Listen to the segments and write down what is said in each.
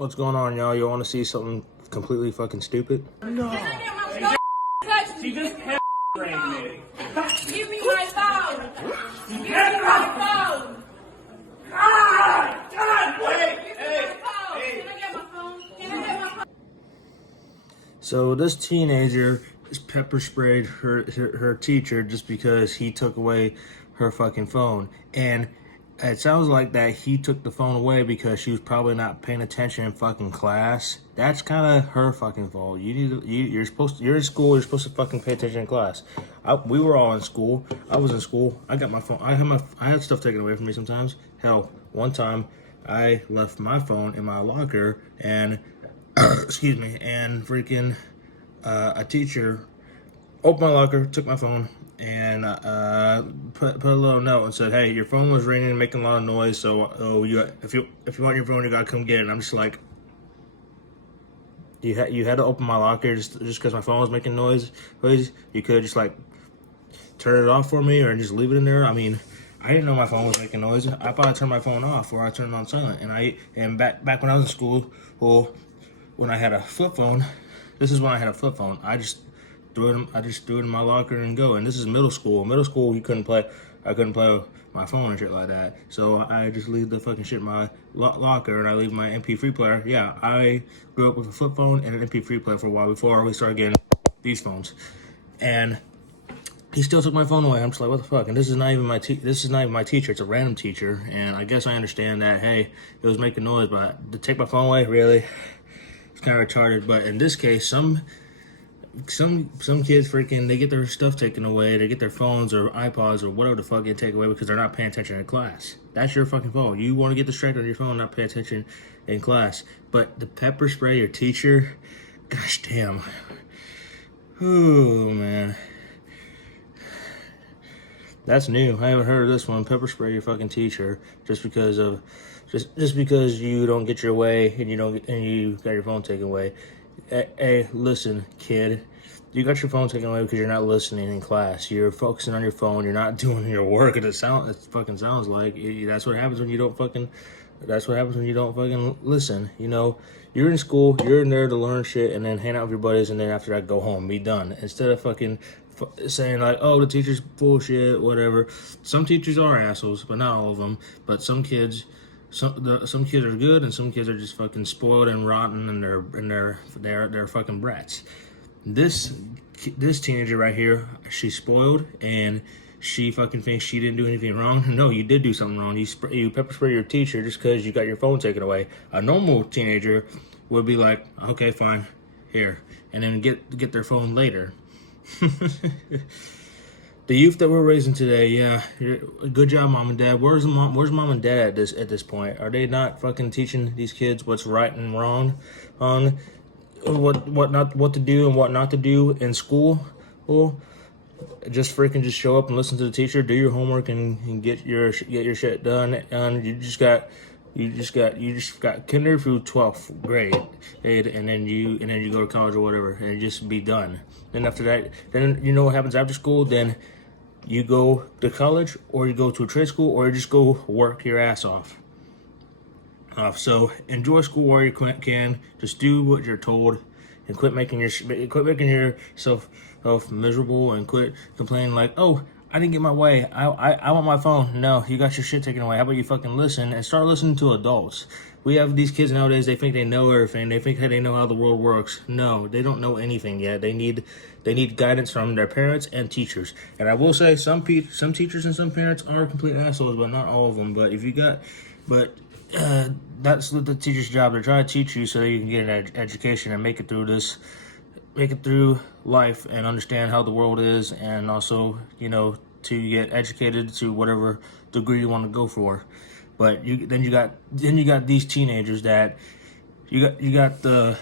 What's going on, y'all? You want to see something completely fucking stupid? No. She just brained me. Give me my phone. Give me my phone. God, wait, hey. Can I get my phone? Can I get my phone? So this teenager pepper sprayed her teacher just because he took away her fucking phone, and it sounds like that he took the phone away because she was probably not paying attention in fucking class. That's kind of her fucking fault. You're in school. You're supposed to fucking pay attention in class. We were all in school. I was in school. I got my phone. I had stuff taken away from me sometimes. Hell, one time I left my phone in my locker and excuse me, and freaking a teacher opened my locker, took my phone, and put a little note and said, "Hey, your phone was ringing and making a lot of noise. So, if you want your phone, you gotta come get it." And I'm just like, you had to open my locker just because my phone was making noise. Please, you could just like turn it off for me or just leave it in there. I mean, I didn't know my phone was making noise. I thought I turned my phone off or I turned it on silent. And back when I was in school, well, when I had a flip phone, this is when I had a flip phone. I just threw it in my locker and go. And this is middle school. Middle school, I couldn't play with my phone and shit like that. So I just leave the fucking shit in my locker and I leave my MP3 player. Yeah, I grew up with a flip phone and an MP3 player for a while before we started getting these phones. And he still took my phone away. I'm just like, what the fuck? And this is not even my teacher. It's a random teacher. And I guess I understand that. Hey, it was making noise, but to take my phone away, really, it's kind of retarded. But in this case, some kids freaking, they get their stuff taken away. They get their phones or iPods or whatever the fuck they take away because they're not paying attention in class. That's your fucking fault. You want to get distracted on your phone, not pay attention in class. But the pepper spray your teacher, gosh damn. Oh man. That's new. I haven't heard of this one. Pepper spray your fucking teacher just because you don't get your way and you got your phone taken away. Hey, listen, kid. You got your phone taken away because you're not listening in class. You're focusing on your phone. You're not doing your work. It fucking sounds like that's what happens when you don't fucking. That's what happens when you don't fucking listen. You know, you're in school. You're in there to learn shit and then hang out with your buddies and then after that go home, be done. Instead of fucking saying like, oh, the teacher's bullshit, whatever. Some teachers are assholes, but not all of them. But some kids. Some kids are good and some kids are just fucking spoiled and rotten and they're fucking brats. This teenager right here, she's spoiled and she fucking thinks she didn't do anything wrong. No, you did do something wrong. You pepper spray your teacher just because you got your phone taken away. A normal teenager would be like, okay, fine, here, and then get their phone later. The youth that we're raising today, yeah, good job, mom and dad. Where's mom and dad at this point? Are they not fucking teaching these kids what's right and wrong on what to do and what not to do in school? Well, just show up and listen to the teacher, do your homework, and get your shit done. And you just got kinder through 12th grade, and then you go to college or whatever, and just be done. Then after that, then you know what happens after school. Then you go to college, or you go to a trade school, or you just go work your ass off. So enjoy school while you can. Just do what you're told, and quit making yourself miserable, and quit complaining like, oh, I didn't get my way. I want my phone. No, you got your shit taken away. How about you fucking listen and start listening to adults? We have these kids nowadays, they think they know everything. They think they know how the world works. No, they don't know anything yet. They need guidance from their parents and teachers. And I will say some teachers and some parents are complete assholes, but not all of them. But that's the teacher's job. They're trying to teach you so you can get an education and make it through life and understand how the world is, and also, you know, to get educated to whatever degree you want to go for. But then you got these teenagers that you got the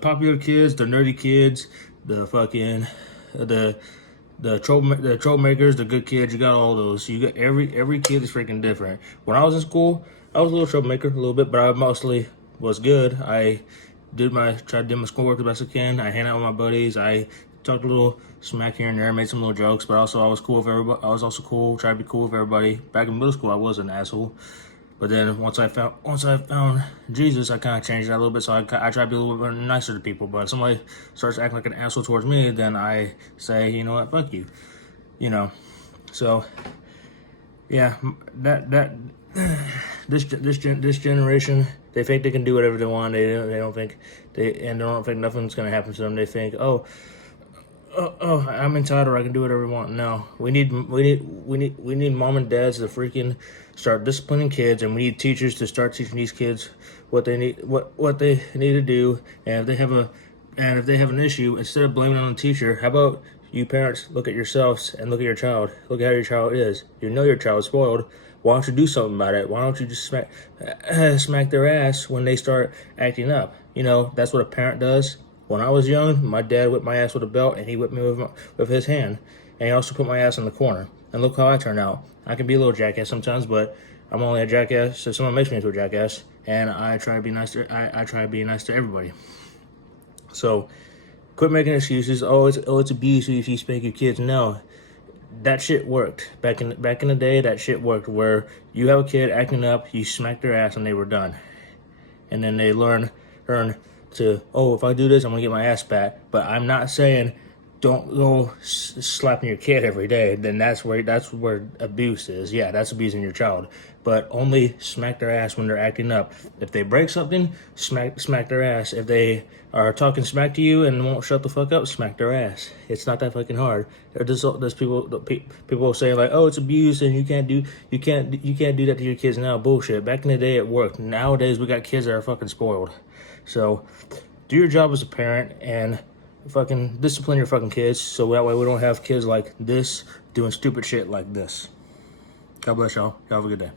popular kids, the nerdy kids, the fucking the troublemakers, the good kids. You got all those. You got every kid is freaking different. When I was in school, I was a little troublemaker, a little bit, but I mostly was good. I tried to do my schoolwork the best I can. I hang out with my buddies. I talked a little smack here and there, made some little jokes, but also I was cool with everybody. I was also cool, tried to be cool with everybody. Back in middle school, I was an asshole. But then once I found Jesus, I kind of changed that a little bit. So I try to be a little bit nicer to people. But if somebody starts acting like an asshole towards me, then I say, you know what, fuck you. You know. So yeah, this generation, they think they can do whatever they want. They don't think nothing's gonna happen to them. They think, oh, I'm entitled. I can do whatever I want. No, we need mom and dads to freaking start disciplining kids, and we need teachers to start teaching these kids what they need to do. And if they have an issue, instead of blaming it on the teacher, how about you parents look at yourselves and look at your child. Look at how your child is. You know your child is spoiled. Why don't you do something about it? Why don't you just smack their ass when they start acting up? You know, that's what a parent does. When I was young, my dad whipped my ass with a belt, and he whipped me with his hand. And he also put my ass in the corner. And look how I turned out. I can be a little jackass sometimes, but I'm only a jackass if someone makes me into a jackass. And I try to be nice I try to be nice to everybody. So quit making excuses. Oh, it's abuse if you spank your kids. No, that shit worked back in the day. That shit worked. Where you have a kid acting up, you smack their ass, and they were done. And then they learn to, oh, if I do this, I'm gonna get my ass back. But I'm not saying don't go slapping your kid every day. Then that's where abuse is. Yeah, that's abusing your child. But only smack their ass when they're acting up. If they break something, smack their ass. If they are talking smack to you and won't shut the fuck up, smack their ass. It's not that fucking hard. There's people saying like, oh, it's abuse and you can't do that to your kids now. Bullshit. Back in the day, it worked. Nowadays, we got kids that are fucking spoiled. So, do your job as a parent and fucking discipline your fucking kids so that way we don't have kids like this doing stupid shit like this. God bless y'all. Y'all have a good day.